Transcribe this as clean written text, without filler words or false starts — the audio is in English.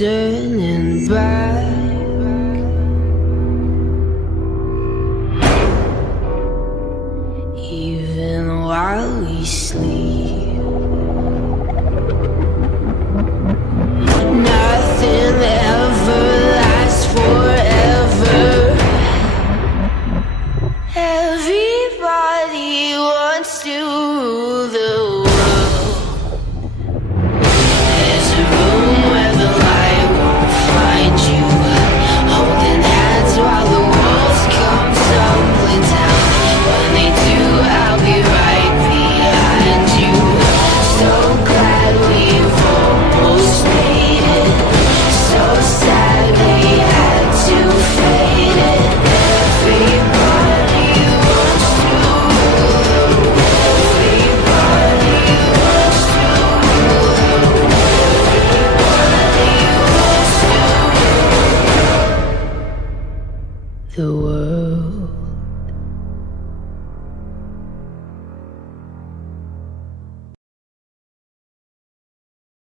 turning back. Even while we sleep, nothing ever lasts forever. Everybody wants to rule the world. There's a room where the light won't find you, holding hands while the walls come tumbling down. When they do, I'll be right behind you. So glad we've almost made it. So sad we had to fade it. Everybody wants to rule the world. Everybody wants to rule the world. Everybody wants to rule the world.